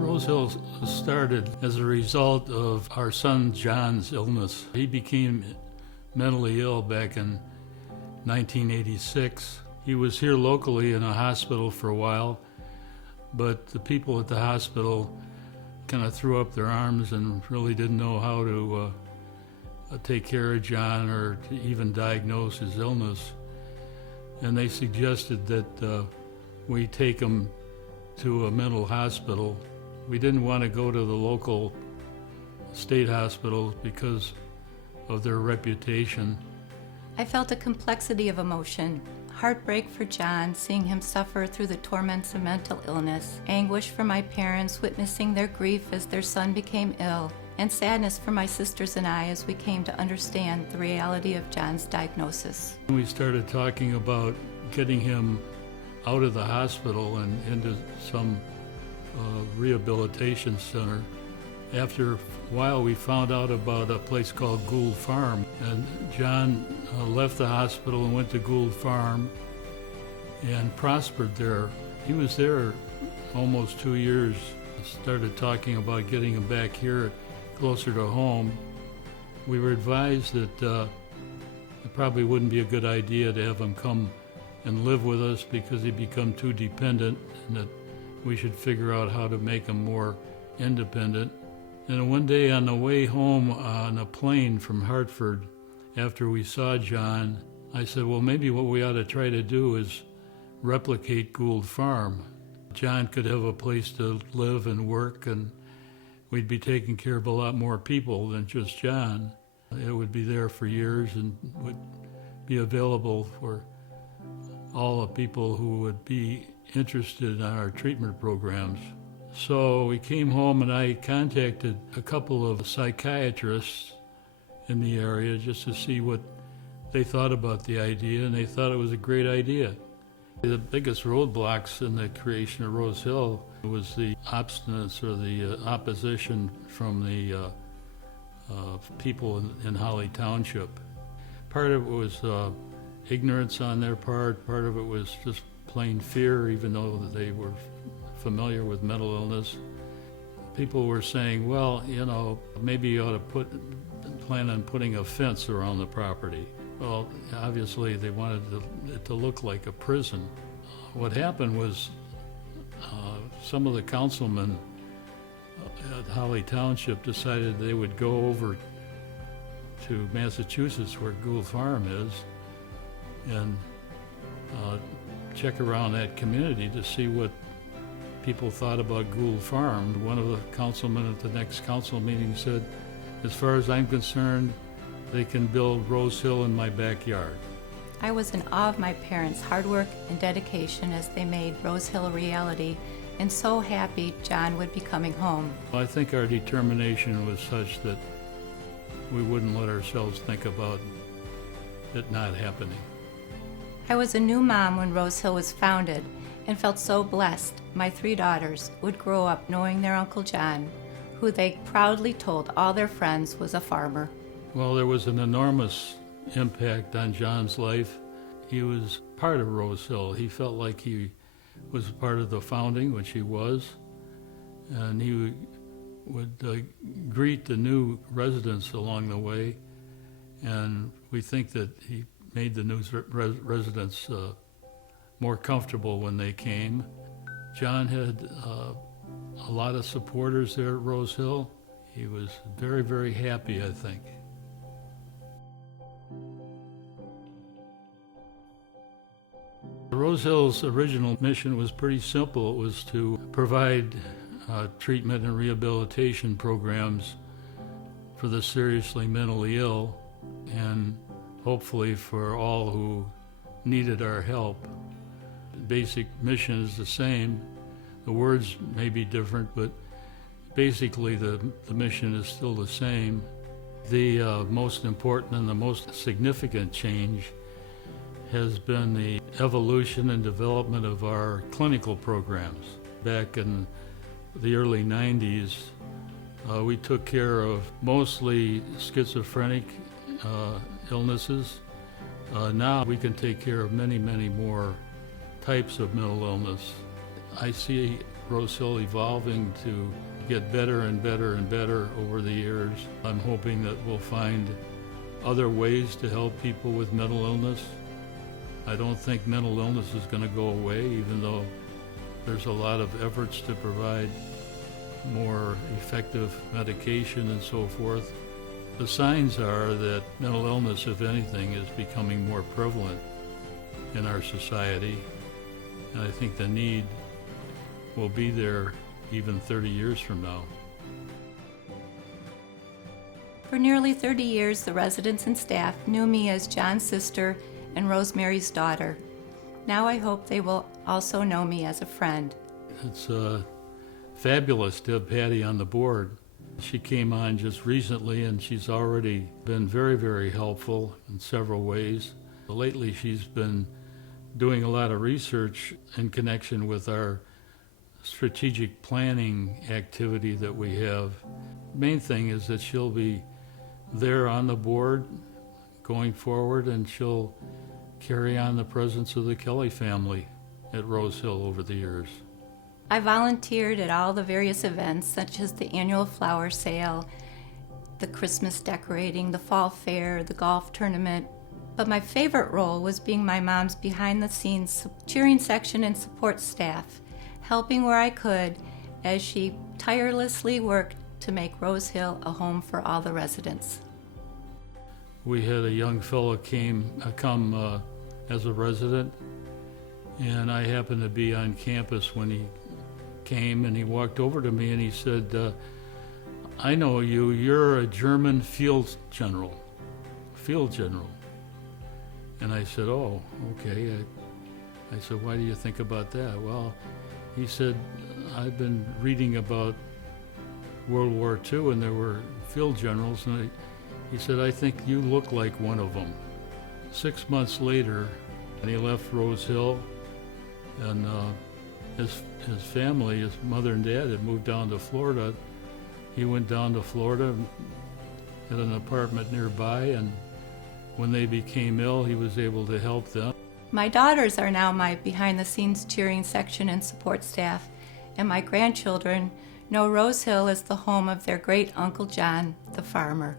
Rose Hill started as a result of our son John's illness. He became mentally ill back in 1986. He was here locally in a hospital for a while, but the people at the hospital kind of threw up their arms and really didn't know how to take care of John or to even diagnose his illness. And they suggested that we take him to a mental hospital. We didn't want to go to the local state hospitals because of their reputation. I felt a complexity of emotion. Heartbreak for John, seeing him suffer through the torments of mental illness, anguish for my parents witnessing their grief as their son became ill, and sadness for my sisters and I as we came to understand the reality of John's diagnosis. We started talking about getting him out of the hospital and into some rehabilitation center. After a while, we found out about a place called Gould Farm, and John left the hospital and went to Gould Farm and prospered there. He was there almost 2 years. Started talking about getting him back here closer to home. We were advised that it probably wouldn't be a good idea to have him come and live with us because he'd become too dependent, and that we should figure out how to make him more independent. And one day on the way home on a plane from Hartford, after we saw John, I said, well, maybe what we ought to try to do is replicate Gould Farm. John could have a place to live and work, and we'd be taking care of a lot more people than just John. It would be there for years and would be available for all the people who would be interested in our treatment programs. So we came home and I contacted a couple of psychiatrists in the area just to see what they thought about the idea, and they thought it was a great idea. The biggest roadblocks in the creation of Rose Hill was the obstinance or the opposition from the people in Holly Township. Part of it was ignorance on their part of it was just plain fear, even though they were familiar with mental illness. People were saying, well, you know, maybe you ought to plan on putting a fence around the property. Well, obviously they wanted it to look like a prison. What happened was some of the councilmen at Holly Township decided they would go over to Massachusetts, where Gould Farm is, and check around that community to see what people thought about Gould Farm. One of the councilmen at the next council meeting said, as far as I'm concerned, they can build Rose Hill in my backyard. I was in awe of my parents' hard work and dedication as they made Rose Hill a reality, and so happy John would be coming home. I think our determination was such that we wouldn't let ourselves think about it not happening. I was a new mom when Rose Hill was founded and felt so blessed my 3 daughters would grow up knowing their Uncle John, who they proudly told all their friends was a farmer. Well, there was an enormous impact on John's life. He was part of Rose Hill. He felt like he was part of the founding, which he was, and he would greet the new residents along the way, and we think that he made the new residents more comfortable when they came. John had a lot of supporters there at Rose Hill. He was very, very happy, I think. Rose Hill's original mission was pretty simple. It was to provide treatment and rehabilitation programs for the seriously mentally ill, and hopefully for all who needed our help. The basic mission is the same. The words may be different, but basically the mission is still the same. The most important and the most significant change has been the evolution and development of our clinical programs. Back in the early 90s, we took care of mostly schizophrenic illnesses. Now we can take care of many, many more types of mental illness. I see Rose Hill evolving to get better and better and better over the years. I'm hoping that we'll find other ways to help people with mental illness. I don't think mental illness is going to go away, even though there's a lot of efforts to provide more effective medication and so forth. The signs are that mental illness, if anything, is becoming more prevalent in our society, and I think the need will be there even 30 years from now. For nearly 30 years, the residents and staff knew me as John's sister and Rosemary's daughter. Now I hope they will also know me as a friend. It's fabulous to have Patty on the board. She came on just recently, and she's already been very, very helpful in several ways. Lately, she's been doing a lot of research in connection with our strategic planning activity that we have. Main thing is that she'll be there on the board going forward, and she'll carry on the presence of the Kelly family at Rose Hill over the years. I volunteered at all the various events, such as the annual flower sale, the Christmas decorating, the fall fair, the golf tournament. But my favorite role was being my mom's behind-the-scenes cheering section and support staff, helping where I could as she tirelessly worked to make Rose Hill a home for all the residents. We had a young fellow come as a resident, and I happened to be on campus when he came, and he walked over to me and he said, I know you, you're a German field general. And I said, oh, okay. I said, why do you think about that? Well, he said, I've been reading about World War II, and there were field generals, and he said, I think you look like one of them. 6 months later, and he left Rose Hill, and his family, his mother and dad, had moved down to Florida. He went down to Florida, had an apartment nearby, and when they became ill, he was able to help them. My daughters are now my behind-the-scenes cheering section and support staff, and my grandchildren know Rose Hill as the home of their great Uncle John, the farmer.